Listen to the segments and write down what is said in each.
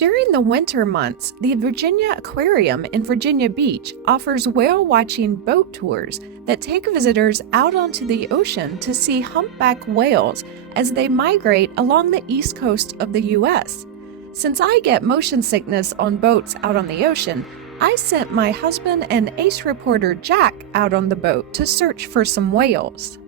During the winter months, the Virginia Aquarium in Virginia Beach offers whale-watching boat tours that take visitors out onto the ocean to see humpback whales as they migrate along the east coast of the U.S. Since I get motion sickness on boats out on the ocean, I sent my husband and ace reporter Jack out on the boat to search for some whales.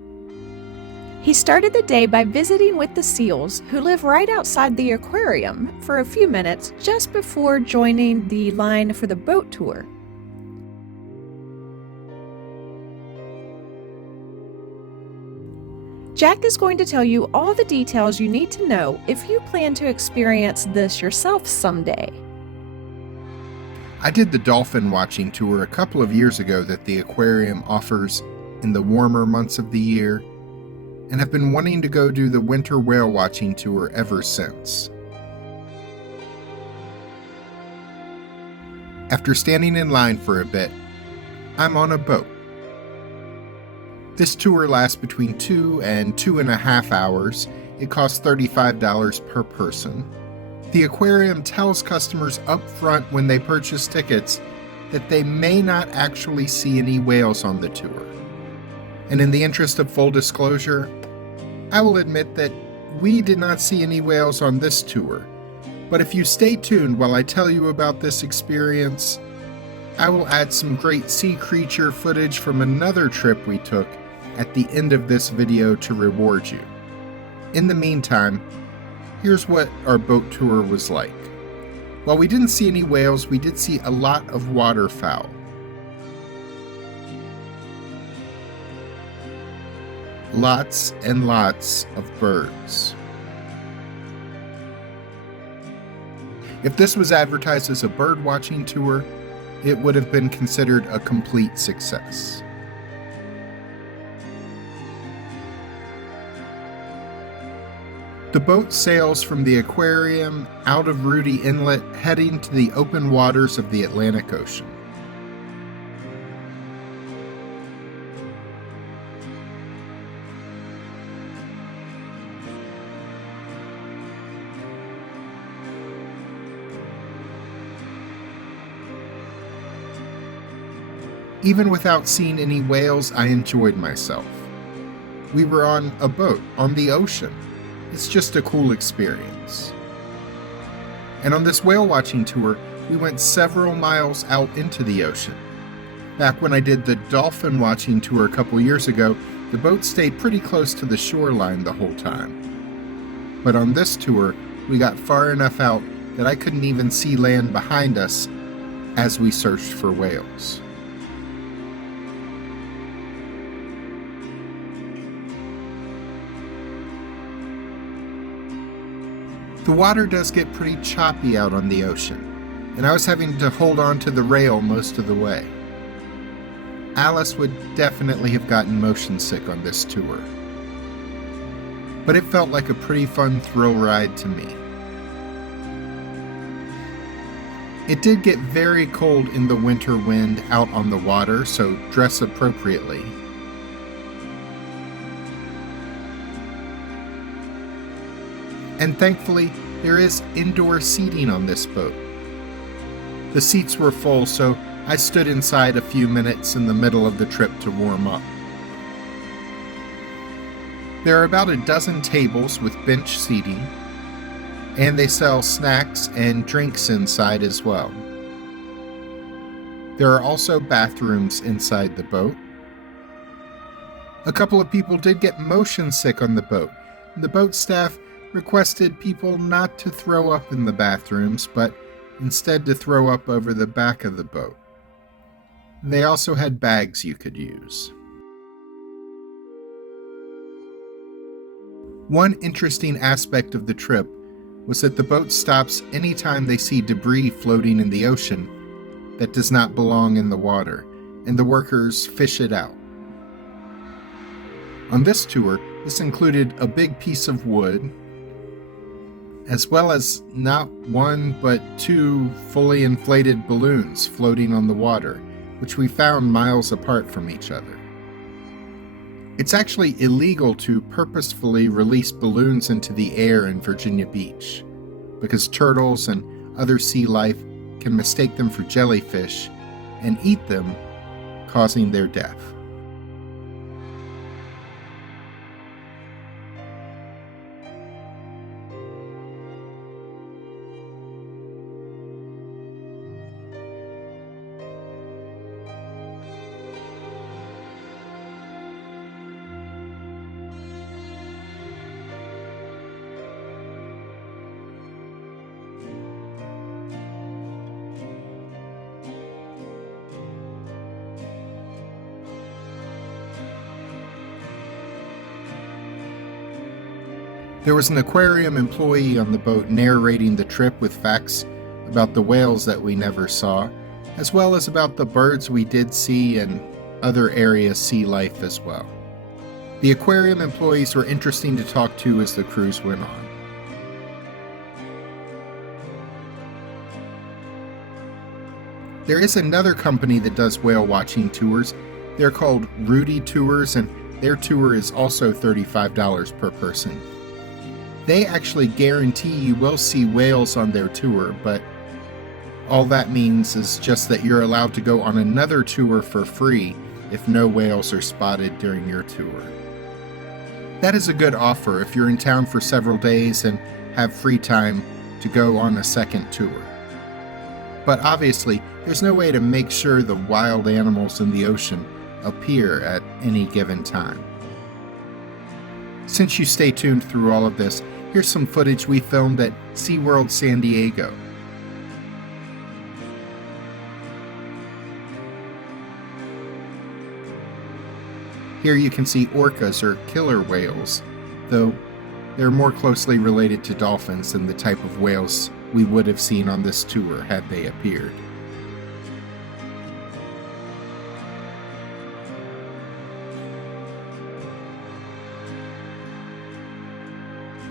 He started the day by visiting with the seals, who live right outside the aquarium, for a few minutes just before joining the line for the boat tour. Jack is going to tell you all the details you need to know if you plan to experience this yourself someday. I did the dolphin watching tour a couple of years ago that the aquarium offers in the warmer months of the year, and have been wanting to go do the winter whale watching tour ever since. After standing in line for a bit, I'm on a boat. This tour lasts between 2 and 2.5 hours. It costs $35 per person. The aquarium tells customers up front when they purchase tickets that they may not actually see any whales on the tour. And in the interest of full disclosure, I will admit that we did not see any whales on this tour, but if you stay tuned while I tell you about this experience, I will add some great sea creature footage from another trip we took at the end of this video to reward you. In the meantime, here's what our boat tour was like. While we didn't see any whales, we did see a lot of waterfowl. Lots and lots of birds. If this was advertised as a bird watching tour, it would have been considered a complete success. The boat sails from the aquarium out of Rudy Inlet, heading to the open waters of the Atlantic Ocean. Even without seeing any whales, I enjoyed myself. We were on a boat on the ocean. It's just a cool experience. And on this whale watching tour, we went several miles out into the ocean. Back when I did the dolphin watching tour a couple years ago, the boat stayed pretty close to the shoreline the whole time. But on this tour, we got far enough out that I couldn't even see land behind us as we searched for whales. The water does get pretty choppy out on the ocean, and I was having to hold on to the rail most of the way. Alice would definitely have gotten motion sick on this tour, but it felt like a pretty fun thrill ride to me. It did get very cold in the winter wind out on the water, so dress appropriately. And thankfully, there is indoor seating on this boat. The seats were full, so I stood inside a few minutes in the middle of the trip to warm up. There are about a dozen tables with bench seating, and they sell snacks and drinks inside as well. There are also bathrooms inside the boat. A couple of people did get motion sick on the boat. The boat staff requested people not to throw up in the bathrooms, but instead to throw up over the back of the boat. They also had bags you could use. One interesting aspect of the trip was that the boat stops anytime they see debris floating in the ocean that does not belong in the water, and the workers fish it out. On this tour, this included a big piece of wood, as well as not one but 2 fully inflated balloons floating on the water, which we found miles apart from each other. It's actually illegal to purposefully release balloons into the air in Virginia Beach, because turtles and other sea life can mistake them for jellyfish and eat them, causing their death. There was an aquarium employee on the boat narrating the trip with facts about the whales that we never saw, as well as about the birds we did see and other area sea life as well. The aquarium employees were interesting to talk to as the cruise went on. There is another company that does whale watching tours. They're called Rudy Tours, and their tour is also $35 per person. They actually guarantee you will see whales on their tour, but all that means is just that you're allowed to go on another tour for free if no whales are spotted during your tour. That is a good offer if you're in town for several days and have free time to go on a second tour. But obviously, there's no way to make sure the wild animals in the ocean appear at any given time. Since you stay tuned through all of this, here's some footage we filmed at SeaWorld San Diego. Here you can see orcas or killer whales, though they're more closely related to dolphins than the type of whales we would have seen on this tour had they appeared.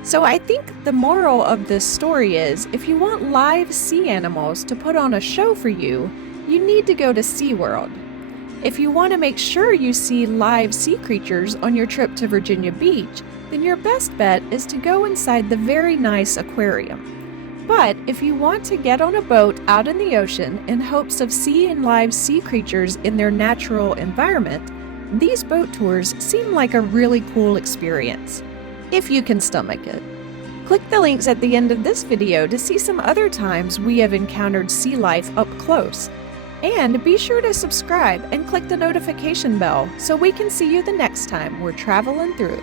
So I think the moral of this story is, if you want live sea animals to put on a show for you, you need to go to SeaWorld. If you want to make sure you see live sea creatures on your trip to Virginia Beach, then your best bet is to go inside the very nice aquarium. But if you want to get on a boat out in the ocean in hopes of seeing live sea creatures in their natural environment, these boat tours seem like a really cool experience, if you can stomach it. Click the links at the end of this video to see some other times we have encountered sea life up close. And be sure to subscribe and click the notification bell so we can see you the next time we're traveling through.